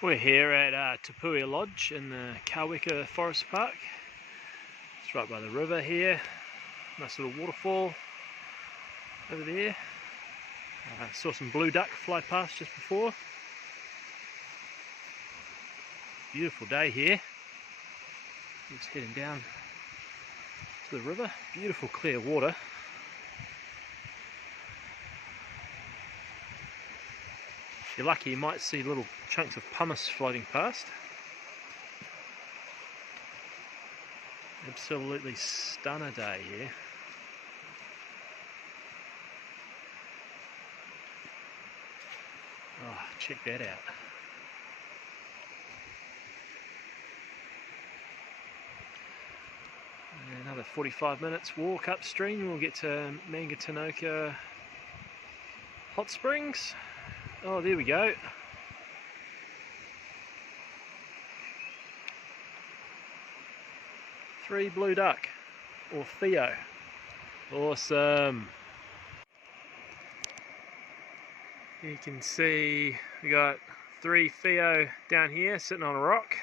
We're here at Te Puia Lodge in the Kaweka Forest Park. It's right by the river here. Nice little waterfall over there. Saw some blue duck fly past just before. Beautiful day here. Just heading down to the river. Beautiful clear water. If you're lucky, you might see little chunks of pumice floating past. Absolutely stunner day here. Oh, check that out. And another 45 minutes walk upstream, we'll get to Mangatainoka hot springs. Oh, there we go. Three blue duck, or Whio. Awesome. You can see we got three Whio down here sitting on a rock,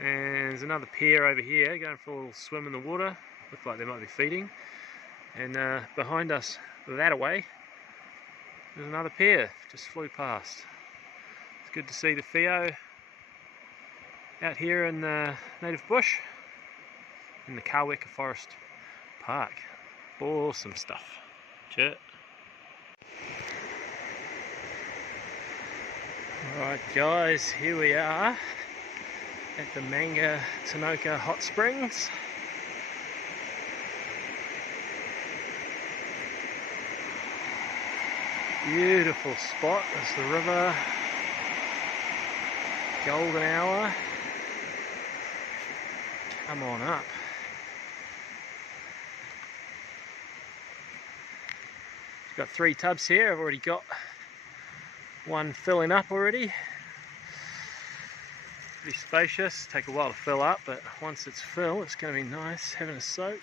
and there's another pair over here going for a little swim in the water. Look like they might be feeding. And behind us, that away, there's another pair just flew past. It's good to see the Whio out here in the native bush in the Kaweka Forest Park. Awesome stuff. Cheers. Alright guys, here we are at the Mangatainoka hot springs. Beautiful spot. That's the river. Golden hour. Come on up. I've got three tubs here. I've already got one filling up already. Pretty spacious. Take a while to fill up, but once it's full, it's going to be nice having a soak.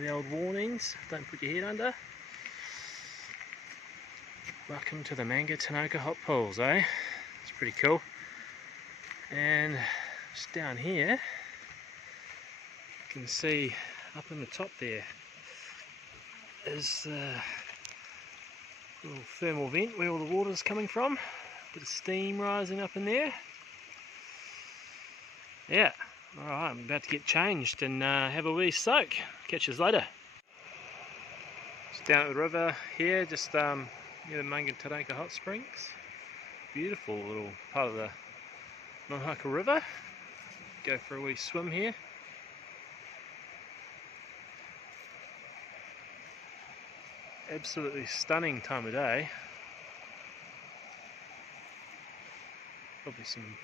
The old warnings: don't put your head under. Welcome to the Mangatainoka hot pools, eh? It's pretty cool. And just down here, you can see up in the top there is the little thermal vent where all the water's coming from. Bit of steam rising up in there. Yeah, alright, I'm about to get changed and have a wee soak. Catch us later. Just down at the river here, just near the Mangatainoka hot springs. Beautiful little part of the Mohaka River. Go for a wee swim here. Absolutely stunning time of day. Probably some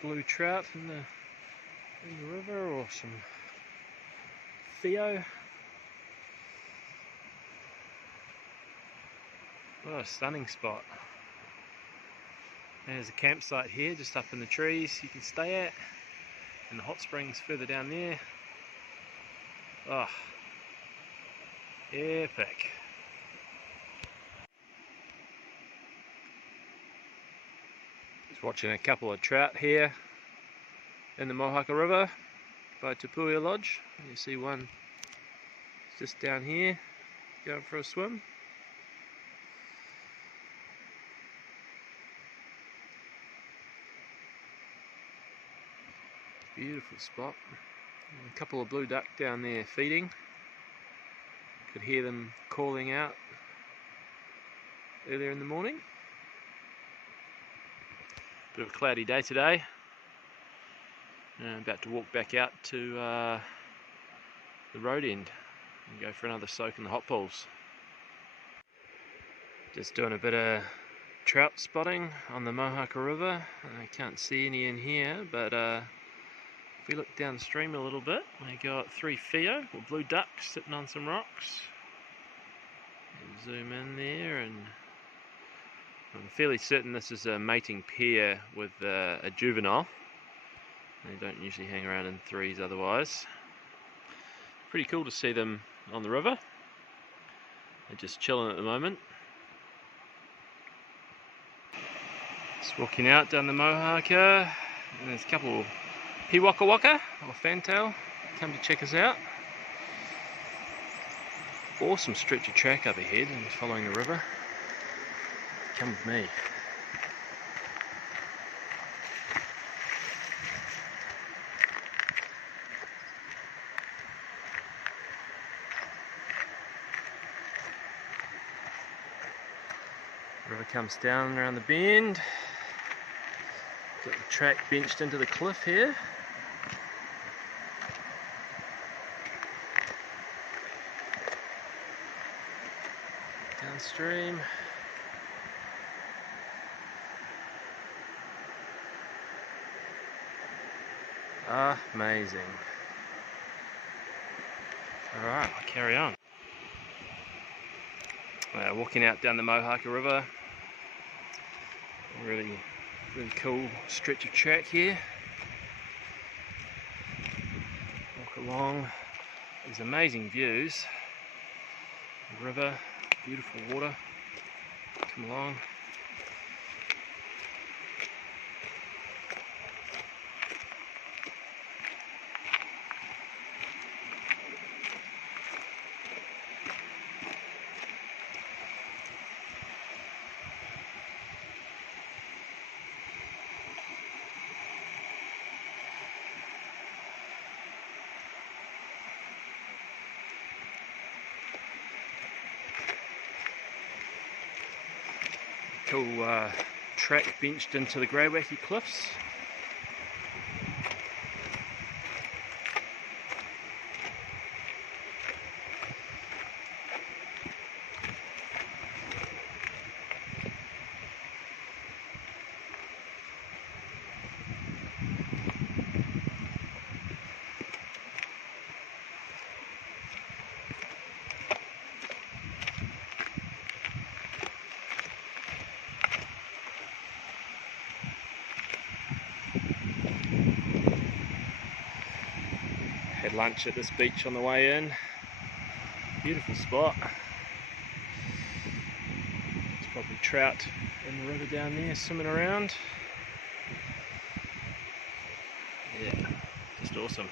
blue trout in the river, or some Whio. What a stunning spot. There's a campsite here just up in the trees you can stay at, and the hot springs further down there. Oh, epic. Just watching a couple of trout here in the Mohaka River by Te Puia Lodge. You see one just down here going for a swim. Beautiful spot. And a couple of blue duck down there feeding. Could hear them calling out earlier in the morning. Bit of a cloudy day today. I'm about to walk back out to the road end and go for another soak in the hot pools. Just doing a bit of trout spotting on the Mohaka River. I can't see any in here, but if we look downstream a little bit, we got three Whio, or blue ducks, sitting on some rocks. Zoom in there, and I'm fairly certain this is a mating pair with a juvenile. They don't usually hang around in threes otherwise. Pretty cool to see them on the river. They're just chilling at the moment. Just walking out down the Mohaka, and there's a couple of Waka or fantail come to check us out. Awesome stretch of track up ahead and following the river. Come with me. River comes down around the bend. Got the track benched into the cliff here. Downstream. Amazing. Alright, I'll carry on. Walking out down the Mohaka River. Really cool stretch of track here. Walk along these amazing views. The river, beautiful water. Come along. Cool track benched into the Kaweka cliffs. Had lunch at this beach on the way in. Beautiful spot. There's probably trout in the river down there swimming around. Yeah, just awesome.